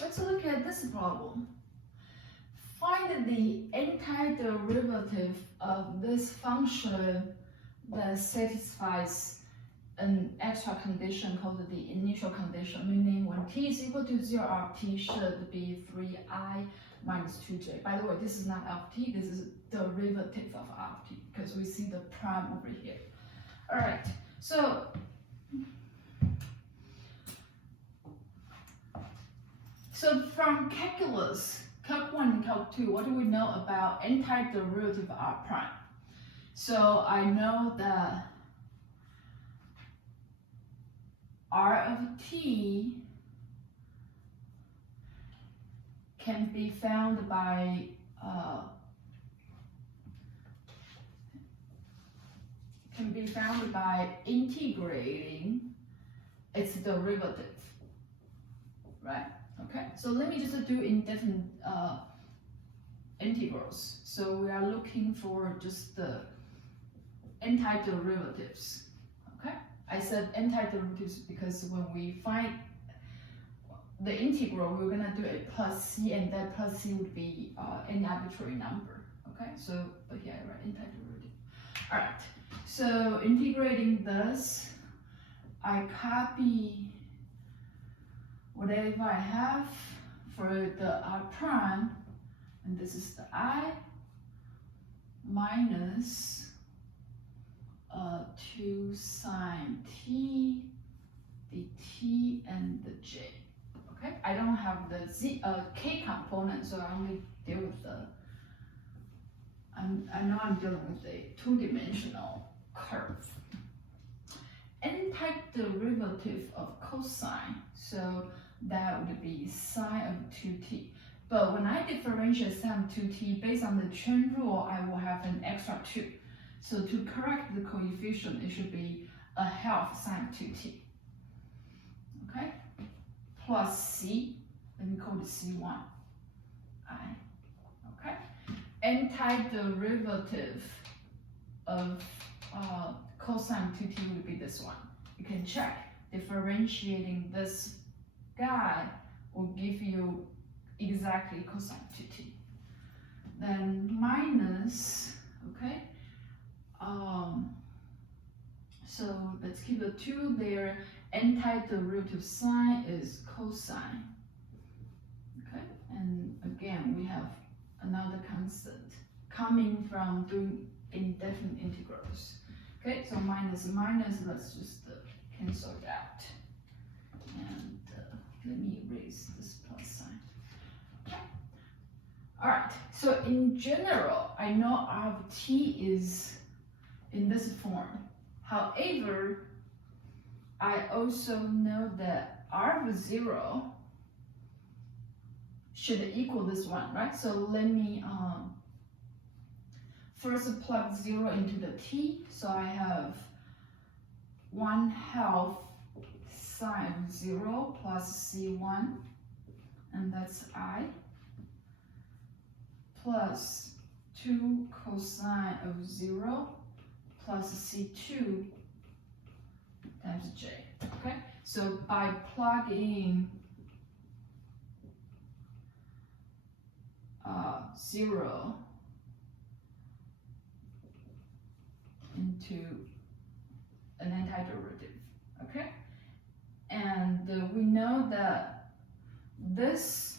Let's look at this problem. Find the antiderivative of this function that satisfies an extra condition called the initial condition, meaning when t is equal to 0, of t should be 3i minus 2j. By the way, this is not of t, this is derivative of t, because we see the prime over here. All right, so from calculus, Calc 1 and Calc 2, what do we know about antiderivative of r prime? So I know that r of t can be found by integrating its derivative, right? Okay, so let me just do indefinite integrals. So we are looking for just the antiderivatives. Okay, I said antiderivatives because when we find the integral, we're gonna do a plus c, and that plus c would be an arbitrary number. Okay, so but here I write antiderivative. All right, so integrating this, I copy whatever I have for the r prime, and this is the I minus 2 sine t, the t, and the j. Okay, I don't have the k component, so I only deal with the. I know I'm dealing with a two-dimensional curve. Antiderivative of cosine, so that would be sine of 2t. But when I differentiate sine of 2t, based on the chain rule, I will have an extra 2. So to correct the coefficient, it should be a half sine of 2t. Okay? Plus c, let me call it c1 I. Okay? Antiderivative of cosine 2t would be this one. You can check. Differentiating this guy will give you exactly cosine 2t. Then minus, okay? So let's keep the 2 there. Antiderivative sine is cosine. Okay, and again we have another constant coming from doing indefinite integrals. Okay, so minus minus, let's just cancel it out. And let me erase this plus sign. Okay. All right, so in general, I know r of t is in this form. However, I also know that r of 0 should equal this one, right? So let me first plug 0 into the t. So I have 1/2 sine of 0 plus c1, and that's I, plus 2 cosine of 0 plus c2 times j. Okay, so by plugging 0 into an antiderivative, okay, and we know that this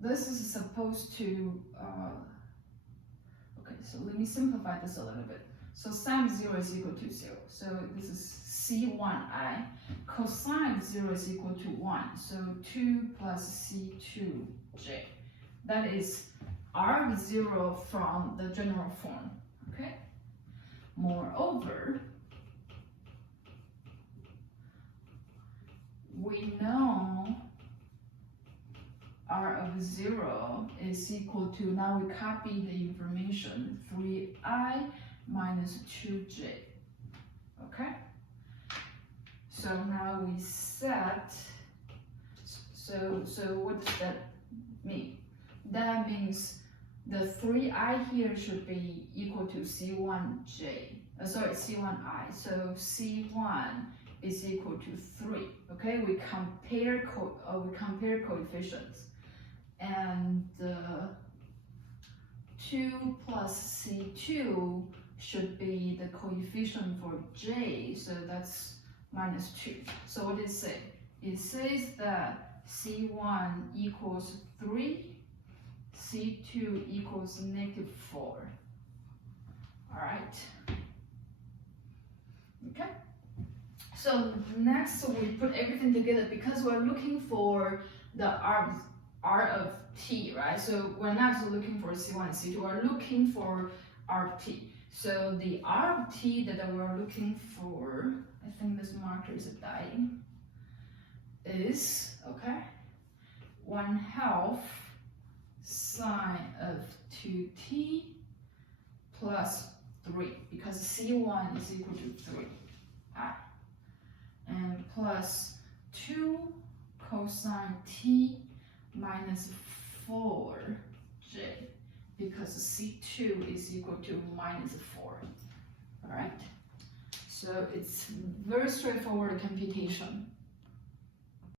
this is supposed to okay, so let me simplify this a little bit. So sine of 0 is equal to 0, so this is c1i. Cosine of 0 is equal to 1, so 2 plus c2j. That is r of 0 from the general form, okay? Moreover, we know r of 0 is equal to, now we copy the information, 3i minus 2j, okay? So now we set, so what does that mean? That means the 3i here should be equal to C1j, C1i. So C1 is equal to 3. Okay, we compare coefficients, and 2 plus C2 should be the coefficient for j, so that's minus 2. So what does it say? It says that C1 equals 3, C2 equals -4. All right. Okay. So next we put everything together because we're looking for the R of t, right? So we're not looking for C1 and C2, we're looking for R of t. So the R of t that we're looking for, I think this marker is dying, is, okay, 1/2 sine of 2t plus 3, because C1 is equal to 3, and plus 2 cosine t minus 4j, because C2 is equal to -4. All right, so it's very straightforward computation.